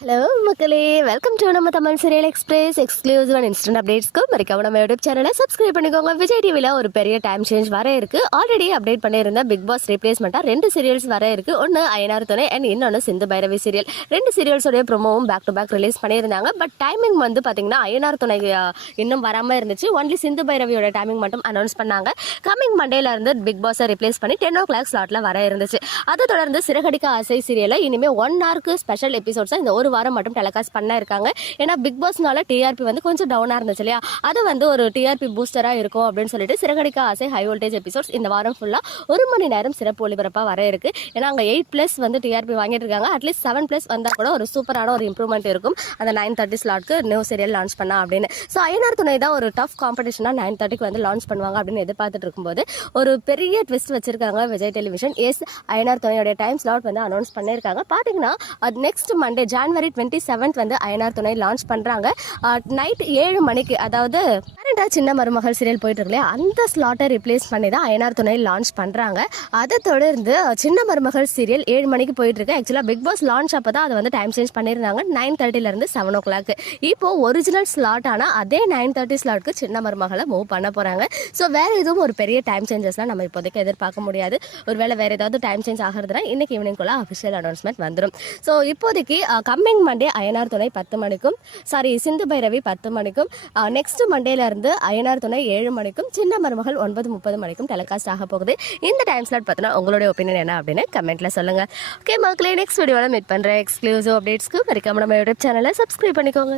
Hello மக்களே. Welcome to நம்ம Tamil serial express exclusive and instant அப்டேட்ஸ்க்கு மறக்காம நம்ம யூடியூப் சேனலை சப்ஸ்கிரைப் பண்ணிக்கோங்க. விஜய் டிவியில் ஒரு பெரிய டைம் சேஞ்ச் வர இருக்கு. ஆல்ரெடி அப்டேட் பண்ணியிருந்த பிக் பாஸ் ரீப்ளேஸ்மெண்ட்டாக ரெண்டு சீரியல்ஸ் வர இருக்கு. ஒன்று அயனார் துணை அண்ட் இன்னொன்று சிந்து பைரவி சீரியல் ரெண்டு சீரியல்ஸோடைய ப்ரோமோவும் பேக் டு பேக் ரிலீஸ் பண்ணியிருந்தாங்க. பட் டைமிங் வந்து பார்த்தீங்கன்னா அயனார் துணை இன்னும் வராமல் இருந்துச்சு. ஒன்லி சிந்து பைரவியோட டைமிங் மட்டும் அனௌன்ஸ் பண்ணாங்க. கமிங் மண்டேல இருந்து பிக் பாஸை ரிப்ளேஸ் பண்ணி டென் ஓ கிளாக் ஸ்லாட்டில் வர இருந்துச்சு. அதை தொடர்ந்து சிறகடிக்க ஆசை சீரியலை இனிமேல் ஒன் ஹவருக்கு ஸ்பெஷல் எபிசோட்ஸாக இந்த ஒரு வாரம் மட்டும் டெலகாஸ்ட் பண்ண இருக்காங்க. ஏன்னா பிக் பாஸ்னால டிஆர்பி வந்து கொஞ்சம் டவுனாக இருந்துச்சு இல்லையா? அது வந்து ஒரு டிஆர்பி பூஸ்டராக இருக்கும் அப்படின்னு சொல்லிட்டு சிறகடிக்க ஆசை ஹை வோல்டேஜ் எபிசோட்ஸ் இந்த வாரம் ஃபுல்லாக ஒரு மணி நேரம் சிறப்பு ஒளிபரப்பாக வர இருக்கு. ஏன்னா அங்கே எயிட் ப்ளஸ் வந்து டிஆர்பி வாங்கிட்டு இருக்காங்க. அட்லீஸ்ட் செவன் ப்ளஸ் வந்தால் கூட ஒரு சூப்பரான ஒரு இம்ப்ரூவ்மெண்ட் இருக்கும். அந்த நைன் தேர்ட்டி ஸ்லாட்க்கு நியூ சீரியல் லான்ச் பண்ணா அப்படின்னு. ஸோ ஐநார் துணை தான் ஒரு டஃப் காம்படிஷனாக நைன் தேர்ட்டிக்கு வந்து லான்ச் பண்ணுவாங்க அப்படின்னு எதிர்பார்த்துட்டு இருக்கும்போது ஒரு பெரிய ட்விஸ்ட் வச்சிருக்காங்க விஜய் டெலிவிஷன் எஸ் ஐநார் துணையோட டைம் ஸ்லாட் வந்து அனௌன்ஸ் பண்ணியிருக்காங்க. பார்த்தீங்கன்னா அது next Monday January twenty seventh வந்து ஐநார் துணை லான்ச் பண்ணுறாங்க நைட் ஏழு மணிக்கு அதாவது கரண்டாக சின்ன மருமகள் சீரியல் போயிட்டு அந்த ஸ்லாட்டை ரிப்ளேஸ் பண்ணி தான் ஐநார் துணை லான்ச் பண்ணுறாங்க அதை தொடர்ந்து சின்ன மருமகள் சீரியல் ஏழு மணிக்கு போயிட்டு இருக்கு. ஆக்சுவலாக பிக் பாஸ் லான்ச் அப்போ தான் அதை வந்து டைம் சேஞ்ச் பண்ணியிருந்தாங்க. நைன் தேர்ட்டிலேருந்து செவன் ஓ கிளாக் இப்போ ஒரிஜினல் ஸ்லாட் ஆனால் அதே நைன் தேர்ட்டி ஸ்லாட்க்கு சின்ன மருமகளை மூவ் பண்ண போகிறாங்க ஸோ வேறு எதுவும் ஒரு பெரிய டைம் சேஞ்சஸ்லாம் நம்ம இப்போதைக்கு எதிர்பார்க்க முடியாது. ஒருவேளை வேறு ஏதாவது டைம் சேஞ்ச் ஆகிறதுனா இன்னைக்கு ஈவினிங்குள்ளே அஃபிஷியல் அனௌன்ஸ்மெண்ட் வந்துடும் ஸோ இப்போதைக்கு கம்மிங் மண்டே அயனார் துணை பத்து மணிக்கும் சாரி சிந்து பைரவி பத்து மணிக்கும் நெக்ஸ்ட் மண்டேல வந்து அயனார் துணை ஏழு மணிக்கும் சின்ன மருமகள் ஒன்பது முப்பது மணிக்கும் டெலிகாஸ்ட் ஆக போகுது. இந்த டைம் ஸ்லாட் பார்த்தோன்னா உங்களுடைய ஒப்பீனியன் என்ன அப்படின்னு கமெண்ட்டில் சொல்லுங்கள் ஓகே மக்களே நெக்ஸ்ட் வீடியோவில் மீட் பண்ணுறேன் எக்ஸ்க்ளூசிவ் அப்டேட்ஸ்க்கு மறக்காம நம்ம யூடியூப் சேனலை சப்ஸ்கிரைப் பண்ணிக்கோங்க.